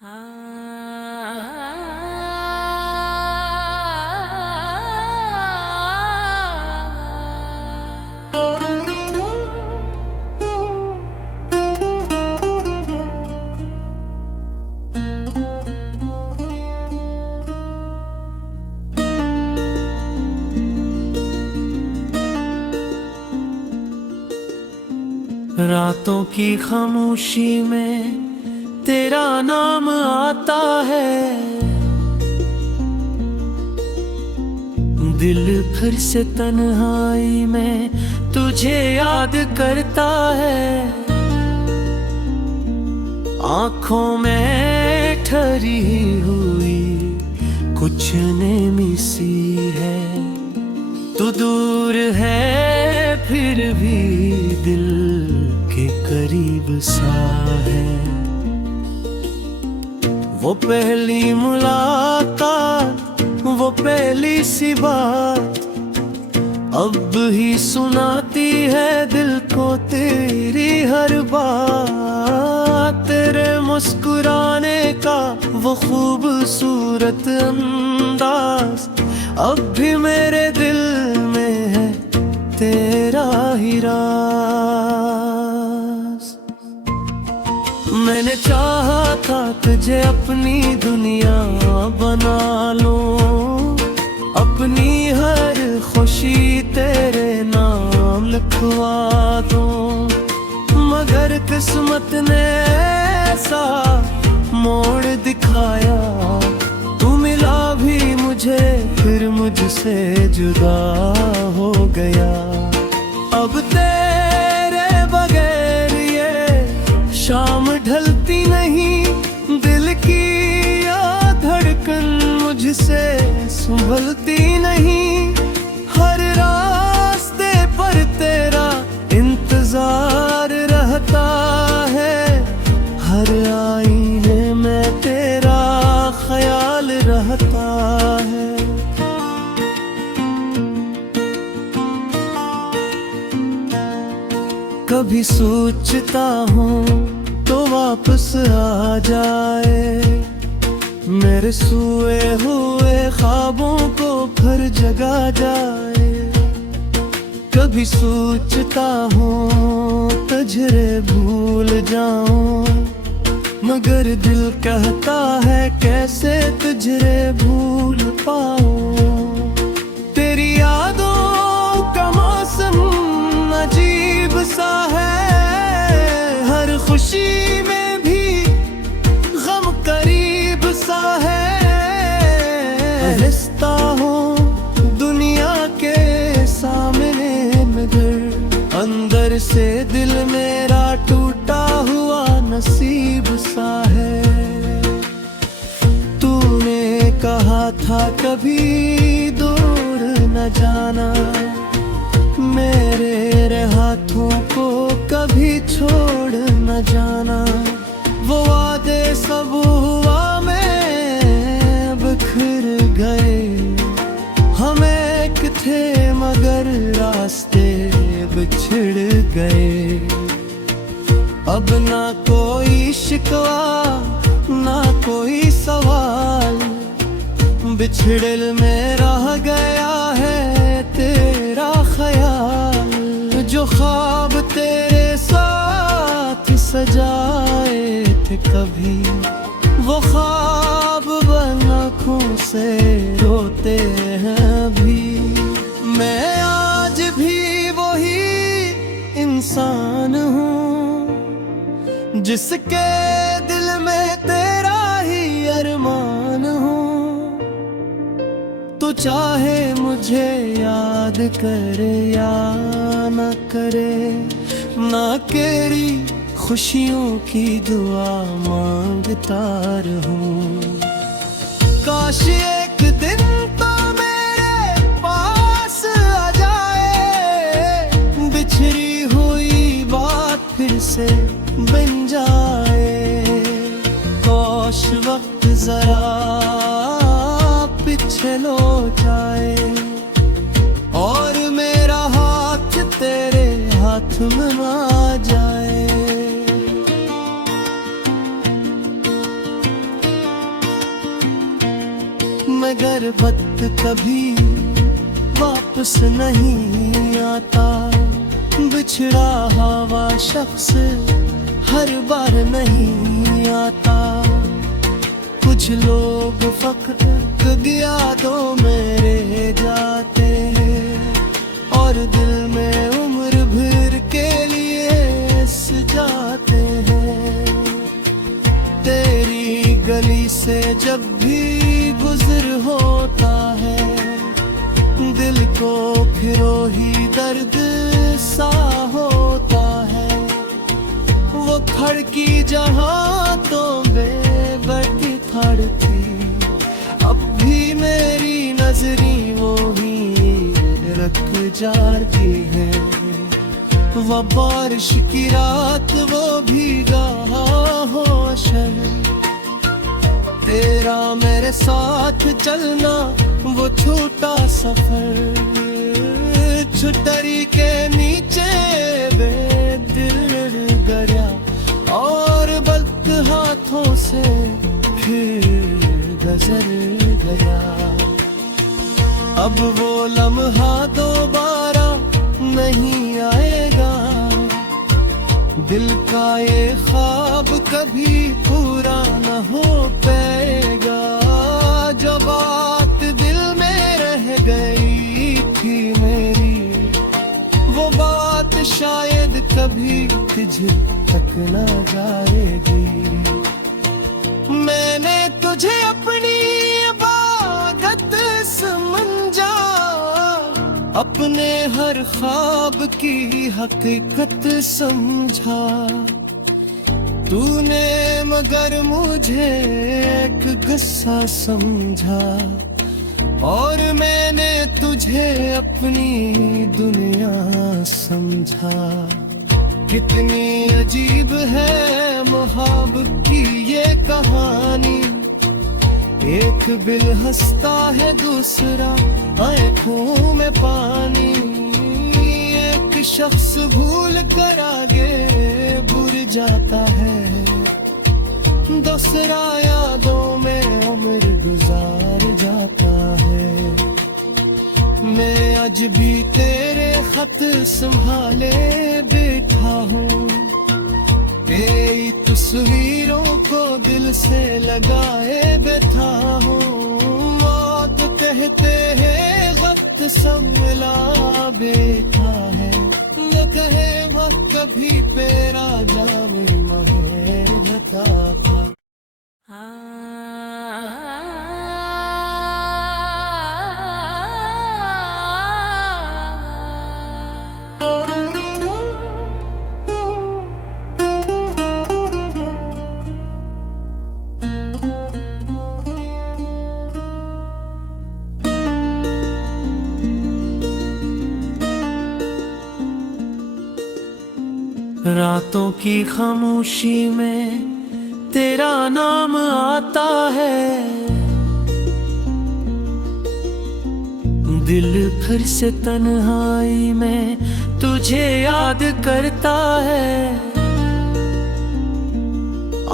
रातों की खामोशी में तेरा नाम आता है, दिल फिर से तन्हाई में तुझे याद करता है। आँखों में ठहरी हुई कुछ नेमी सी है, तू दूर है फिर भी दिल के करीब सा है। वो पहली मुलाकात, वो पहली सी बात अब ही सुनाती है दिल को तेरी हर बात। तेरे मुस्कुराने का वो खूबसूरत अंदाज अब भी मेरे दिल में है तेरा ही राज। मैंने चाहा था तुझे अपनी दुनिया बना लूं, अपनी हर खुशी तेरे नाम लिखवा दूं, मगर किस्मत ने ऐसा मोड़ दिखाया, तू मिला भी मुझे फिर मुझसे जुदा हो गया। अब तेरे बगैर ये शाम ढलती नहीं, दिल की ये धड़कन मुझसे संभलती नहीं। हर रास्ते पर तेरा इंतजार रहता है, हर आईने में तेरा ख्याल रहता है। कभी सोचता हूँ तो वापस आ जाए, मेरे सोए हुए ख्वाबों को फिर जगा जाए। कभी सोचता हूँ तुझे भूल जाऊं, मगर दिल कहता है कैसे तुझे भूल पाऊं। तेरी यादों का मौसम अजीब सा है, हर खुशी में भी गम करीब सा है। हंसता हूँ दुनिया के सामने मगर अंदर से दिल मेरा टूटा हुआ नसीब सा है। तूने कहा था कभी दूर न जाना, मेरे हाथों को कभी छोड़ न जाना। वो वादे सब हुआ में बिखर गए, हम एक थे मगर रास्ते बिछड़ गए। अब ना कोई शिकवा ना कोई सवाल, बिछड़ल में रह गया है तेरा ख्याल। जो ख्वाब तेरे साथ सजाए थे कभी, वो ख्वाब बन आँखों से रोते हैं अभी। मैं आज भी वही इंसान हूँ जिसके दिल में तेरा ही अरमान हूँ। तो चाहे मुझे याद करे या न करे, ना तेरी खुशियों की दुआ मांगता रहूं। काश एक दिन तो मेरे पास आ जाए, बिछड़ी हुई बात फिर से बन जाए। काश वक्त जरा पीछे लौट जाए और मेरा हाथ तेरे हाथ में आ जाए। मगर वक्त कभी वापस नहीं आता। बिछड़ा हुआ शख्स हर बार नहीं आता। कुछ लोग फकत यादों में रह जाते हैं और दिल में उम्र भर के लिए सजाते हैं। तेरी गली से जब भी गुजर होता है, दिल को फिर ही दर्द सा होता है। वो खड़की जहाँ तो बेबटी खड़ती, अब भी मेरी नजरी वो ही रख जाती है। वो बारिश की रात वो भीगा होशर, तेरा मेरे साथ चलना वो छोटा सफर। छुटरी के नीचे बेदिल गया और बल्क हाथों से फिर गुजर गया। अब वो लम्हा दोबारा नहीं आएगा, दिल का ये ख्वाब कभी पूरा न हो पाएगा। जो बात दिल में रह गई थी मेरी, वो बात शायद कभी तुझ तक न जाएगी। मैंने तुझे अपनी इबादत समझा, अपने हर ख्वाब की हकीकत समझा। तूने मगर मुझे एक गुस्सा समझा और मैंने तुझे अपनी दुनिया समझा। कितनी अजीब है मोहब्बत की ये कहानी, एक बिल हंसता है दूसरा आंखों में पानी। एक शख्स भूल कर आगे बुर जाता है, दूसरा यादों में उम्र गुजार जाता है। मैं आज भी तेरे खत संभाले बैठा हूँ, तेरी तस्वीरों को दिल से लगाए बैठा हूँ। मौत कहते हैं वक्त संभला बैठा है, न कहे वक्त कभी पेरा जावे महे बता था। रातों की खामोशी में तेरा नाम आता है, दिल फिर से तन्हाई में तुझे याद करता है।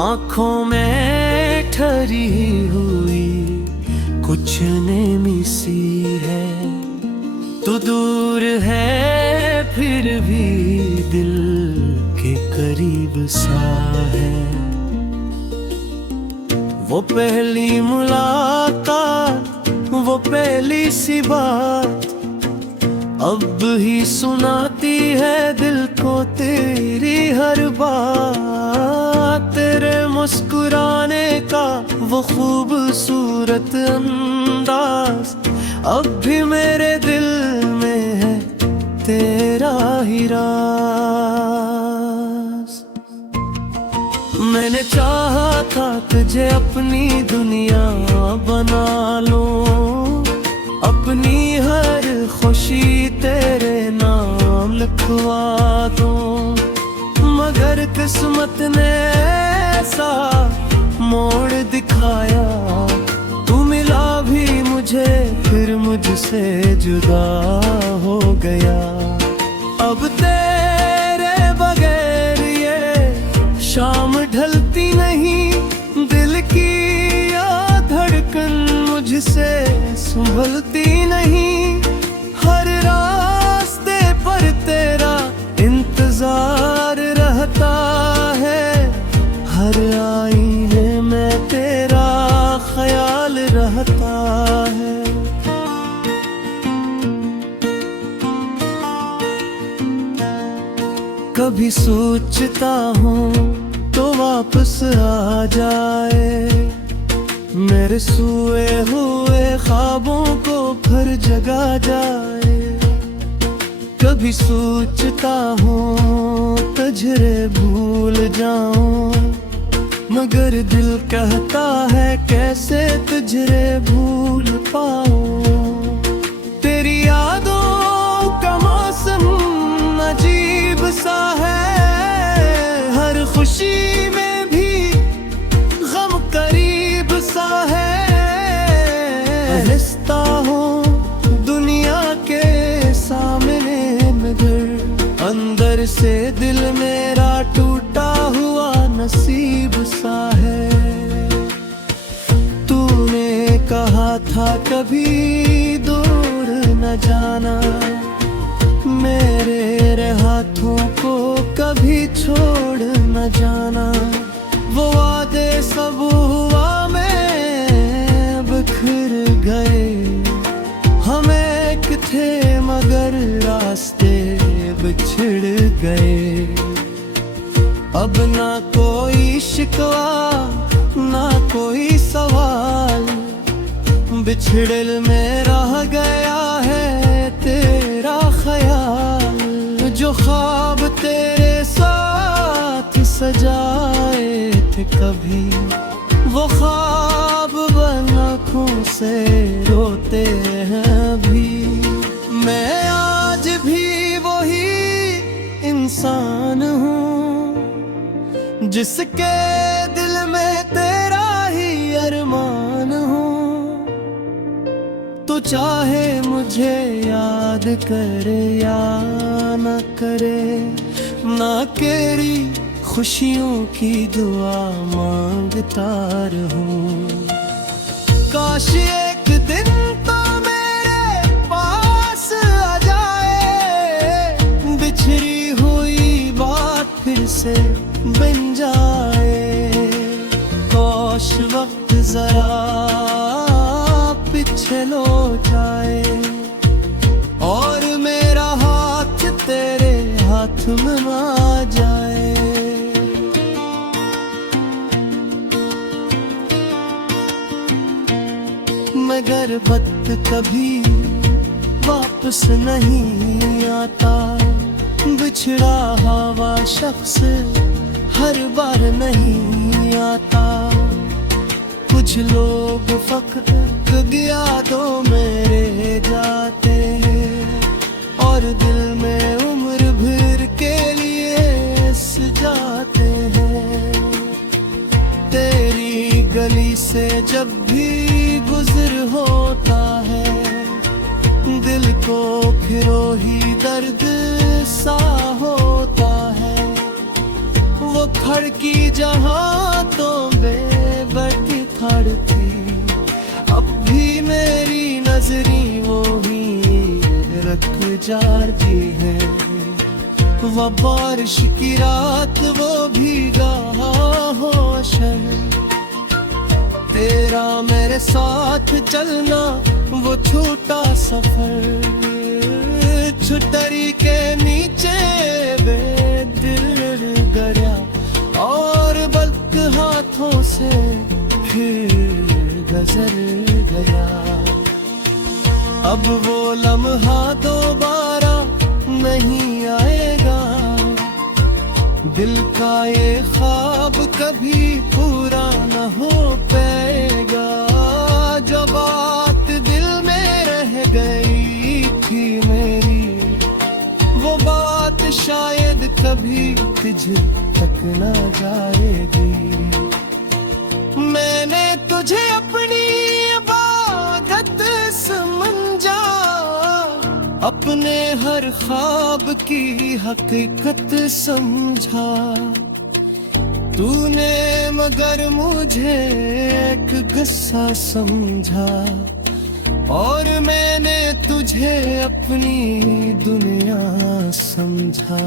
आंखों में ठहरी हुई कुछ नेमी सी है, तू दूर है फिर भी दिल के करीब सा है। वो पहली मुलाकात, वो पहली सी बात अब ही सुनाती है दिल को तेरी हर बात। तेरे मुस्कुराने का वो खूबसूरत अंदाज अब भी मेरे दिल में है तेरा ही राज। मैंने चाहा था तुझे अपनी दुनिया बना लूं, अपनी हर खुशी तेरे नाम लिखवा दूं। मगर किस्मत ने ऐसा मोड़ दिखाया, तू मिला भी मुझे फिर मुझसे जुदा हो गया। अब तेरे बगैर ये शाम ढलती नहीं, दिल की या धड़कन मुझ से संभलती नहीं। हर रास्ते पर तेरा इंतजार रहता है, हर आईने में तेरा ख्याल रहता है। कभी सोचता हूँ तो वापस आ जाए, मेरे सोए हुए ख्वाबों को फिर जगा जाए। कभी सोचता हूँ तुझे भूल जाऊं, मगर दिल कहता है कैसे तुझे भूल पाऊं। तेरी यादों का मौसम अजीब सा है, हर खुशी में भी गम करीब सा है। हंसता हूँ दुनिया के सामने मगर अंदर से दिल मेरा टूटा हुआ नसीब सा है। तूने कहा था कभी दूर न जाना, मेरे हाथों को कभी छोड़ न जाना। वो वादे सब हुआ में बिखर गए, हम एक थे मगर रास्ते बिछड़ गए। अब ना कोई शिकवा ना कोई सवाल, बिछड़ल में रह गया है तेरा ख्याल। जो ख्वाब तेरे साथ सजाए थे कभी, वो ख्वाब बन आँखों से रोते हैं अभी। मैं आज भी वही इंसान हूँ जिसके दिल में तेरा ही अरमान हो। तो चाहे मुझे याद करे या न करे, ना तेरी खुशियों की दुआ मांगता रहूं। काश एक दिन तो मेरे पास आ जाए, बिछड़ी हुई बात फिर से बन जाए। काश वक्त जरा पीछे लो जाए और मेरा हाथ तेरे हाथ में आ जाए। मगर वक्त कभी वापस नहीं आता, बिछड़ा हुआ शख्स हर बार नहीं आता। कुछ लोग फकत यादों में रह जाते हैं और दिल में उम्र भर के लिए सजाते हैं। तेरी गली से जब भी गुजर होता है, दिल को फिरो ही दर्द सा होता है। वो खड़की जहाँ तो बेबटी खड़ती, अब भी मेरी नजरी वो ही रख जाती है। वो बारिश की रात वो भीगा हो शहर, तेरा मेरे साथ चलना वो छोटा सफर। छुटरी के नीचे बेदिल गया और बल्क हाथों से फिर गुजर गया। अब वो लम्हा दोबारा नहीं आएगा, दिल का ये ख्वाब कभी पूरा न हो पाएगा। जो बात दिल में रह गई थी मेरी, वो बात शायद कभी तुझ तक न जाएगी। मैंने तुझे अपनी इबादत समझा, अपने हर ख्वाब की हकीकत समझा। तूने मगर मुझे एक गुस्सा समझा, और मैंने तुझे अपनी दुनिया समझा।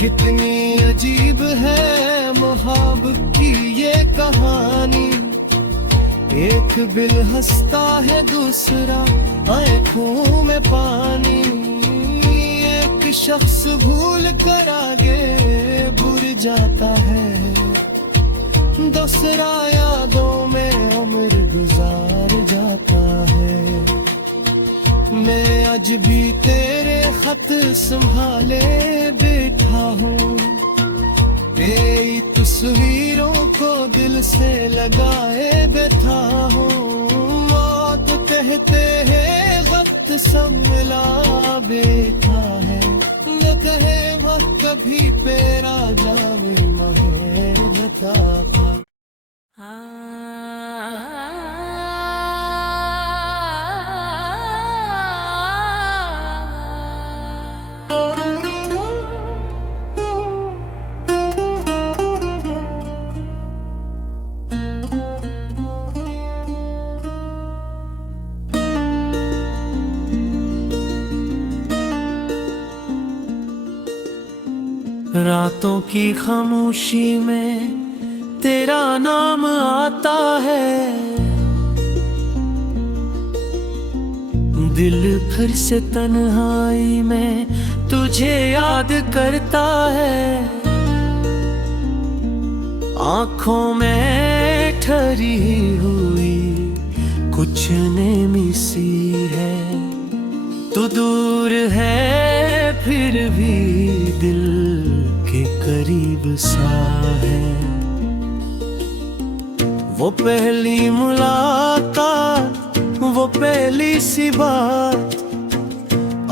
कितनी अजीब है मोहब्बत की ये कहानी, एक दिल हंसता है दूसरा आंखों में पानी। एक शख्स भूल कर आगे भूल जाता है, दूसरा यादों में उम्र गुजार जाता है। मैं आज भी तेरे खत संभाले बैठा हूँ, तेरी तस्वीरों को दिल से लगाए बैठा हूँ। मौत कहते हैं वक्त सब मिला बैठा है, न कहे वक्त कभी पेरा जावे महे बता। रातों की खामोशी में तेरा नाम आता है, दिल फिर से तन्हाई में तुझे याद करता है। आँखों में ठहरी हुई कुछ नेमी सी है, तू दूर है फिर भी दिल के करीब सा है। वो पहली मुलाकात, वो पहली सी बात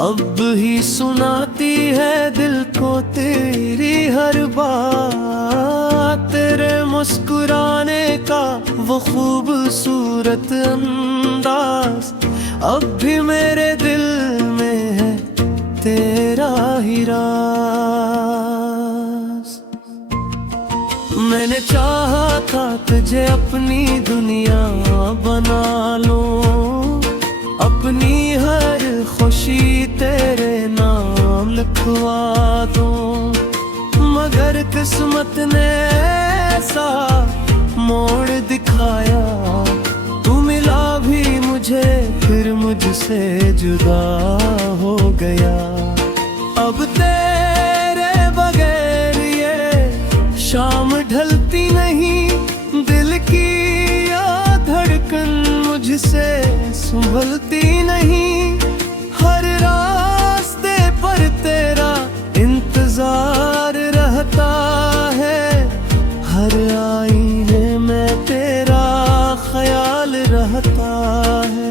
अब ही सुनाती है दिल को तेरी हर बात। तेरे मुस्कुराने का वो खूबसूरत अंदाज अब भी मेरे दिल में है तेरा ही राज। मैंने चाहा था तुझे अपनी दुनिया बना लूं, अपनी हर खुशी तेरे नाम लिखवा दूं। मगर किस्मत ने ऐसा मोड़ दिखाया, तू मिला भी मुझे फिर मुझसे जुदा हो गया। अब तेरे बगैर ये शाम ढलती नहीं, दिल की ये धड़कन मुझसे संभलती नहीं। हर रास्ते पर तेरा इंतजार रहता है, हर आईने में तेरा ख्याल रहता है।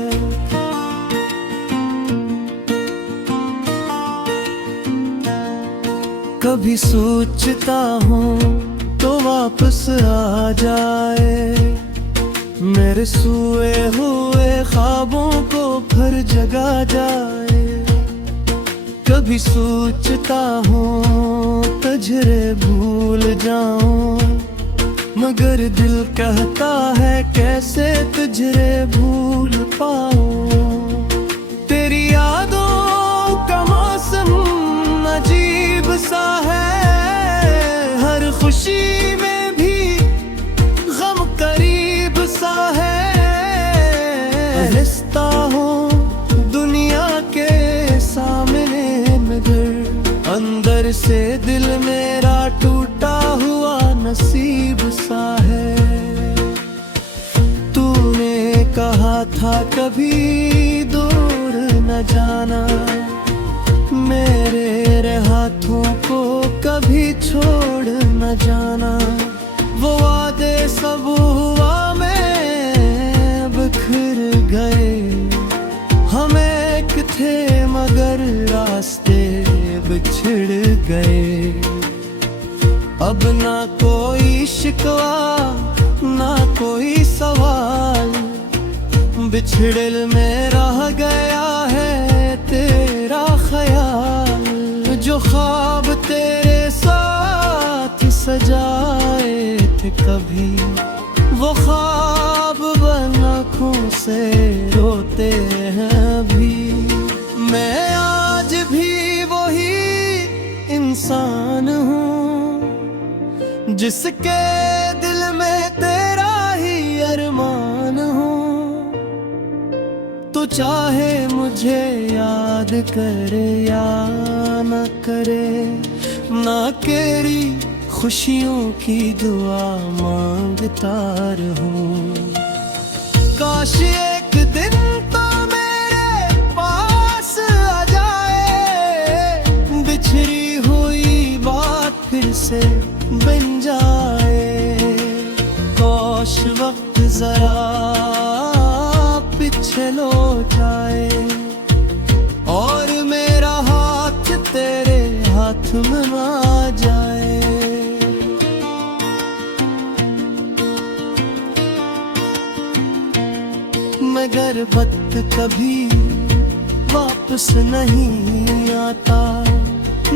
कभी सोचता हूँ तो वापस आ जाए, मेरे सोए हुए ख्वाबों को फिर जगा जाए। कभी सोचता हूँ तुझे भूल जाऊं, मगर दिल कहता है कैसे तुझे भूल पाऊं। तेरी यादों का मौसम अजीब सा है, हर खुशी में भी गम करीब सा है। हंसता हूँ दुनिया के सामने मगर अंदर से दिल मेरा टूटा हुआ नसीब सा है। तूने कहा था कभी दूर न जाना, मेरे हाथों को कभी छोड़ न जाना। वो वादे सब हुआ में बिखर गए, हम एक थे मगर रास्ते बिछड़ गए। अब ना कोई शिकवा ना कोई सवाल, बिछड़ल में रह गया है तेरा ख्याल। जो ख्वाब तेरे साथ सजाए से रोते हैं अभी। मैं आज भी वही इंसान हूँ जिसके दिल में तेरा ही अरमान हूँ। तो चाहे मुझे याद करे या न करे, ना तेरी खुशियों की दुआ मांगता रहूं। काश एक दिन तो मेरे पास आ जाए, बिछड़ी हुई बात फिर से बन जाए। काश वक्त जरा पीछे लौट जाए और मेरा हाथ तेरे हाथ में आ जाए। मगर वक्त कभी वापस नहीं आता,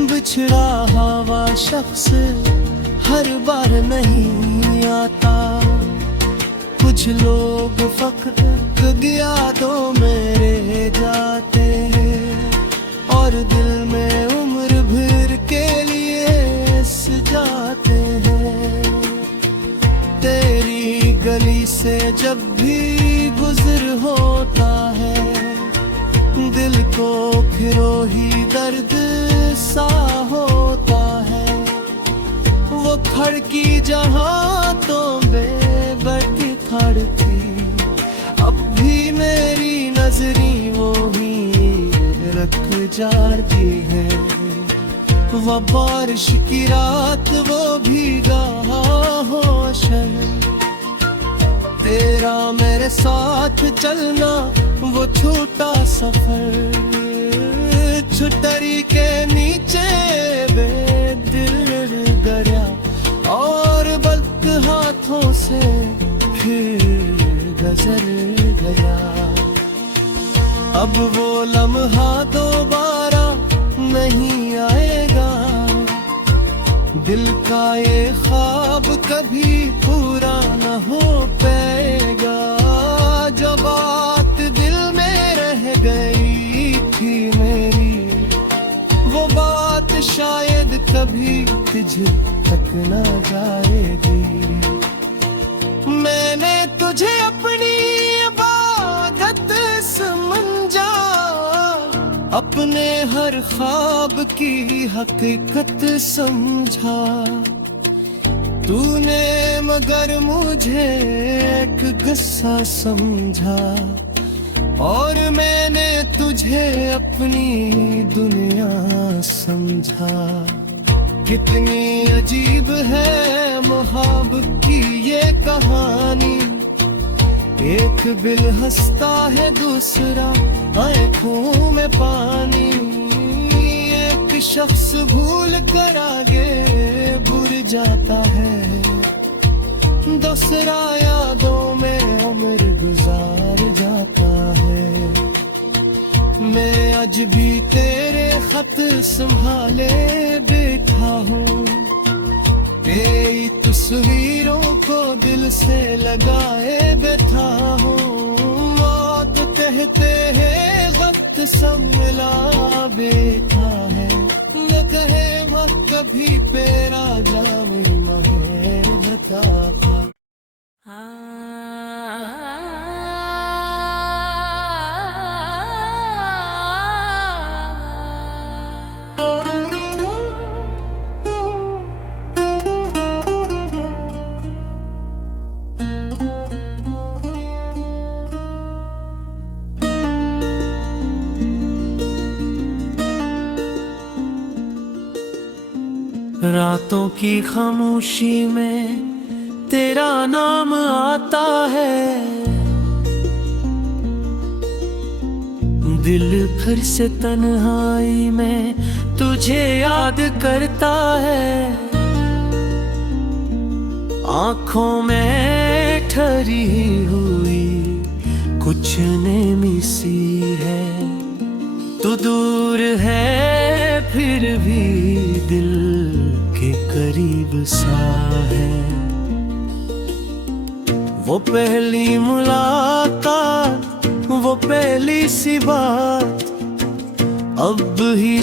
बिछड़ा हुआ शख्स हर बार नहीं आता। कुछ लोग फक्त यादों में रह जाते और दिल में उम्र भर के लिए सजाते हैं। तेरी गली से जब भी गुजर होता है, दिल को फिरो ही दर्द सा होता है। वो खड़की जहाँ तो बेबसी खड़की, अब भी मेरी नजरी वो ही रख जाती है। वो बारिश की रात वो भीगा हो शहर, तेरा मेरे साथ चलना वो छोटा सफर। छुटरी के नीचे बेदिल गया और वक्त हाथों से फिर गुजर गया। अब वो लम्हा दोबारा नहीं आएगा, दिल का ये ख्वाब कभी पूरा न हो पाएगा। जो बात दिल में रह गई थी मेरी, वो बात शायद कभी तुझे तक न जाएगी। मैंने तुझे अपनी इबादत समझा, अपने हर ख्वाब की हकीकत समझा। तूने मगर मुझे एक गुस्सा समझा और मैंने तुझे अपनी दुनिया समझा। कितनी अजीब है मोहब्बत की ये कहानी, एक दिल हंसता है दूसरा आंखों में पानी। एक शख्स भूल कर आगे भूल जाता है, दूसरा यादों में उम्र गुजार जाता है। मैं आज भी तेरे खत संभाले बैठा हूँ, तेरी तस्वीरों को दिल से लगाए बैठा हूँ। मौत कहते हैं वक्त सब मिला बैठा है, ये कहे मत कभी पेरा जाम महे बता। रातों की खामोशी में तेरा नाम आता है, दिल फिर से तन्हाई में तुझे याद करता है। आँखों में ठहरी हुई कुछ नेमी सी है, तू दूर है फिर भी दिल के करीब सा है। वो पहली मुलाकात पहली सी बात अब ही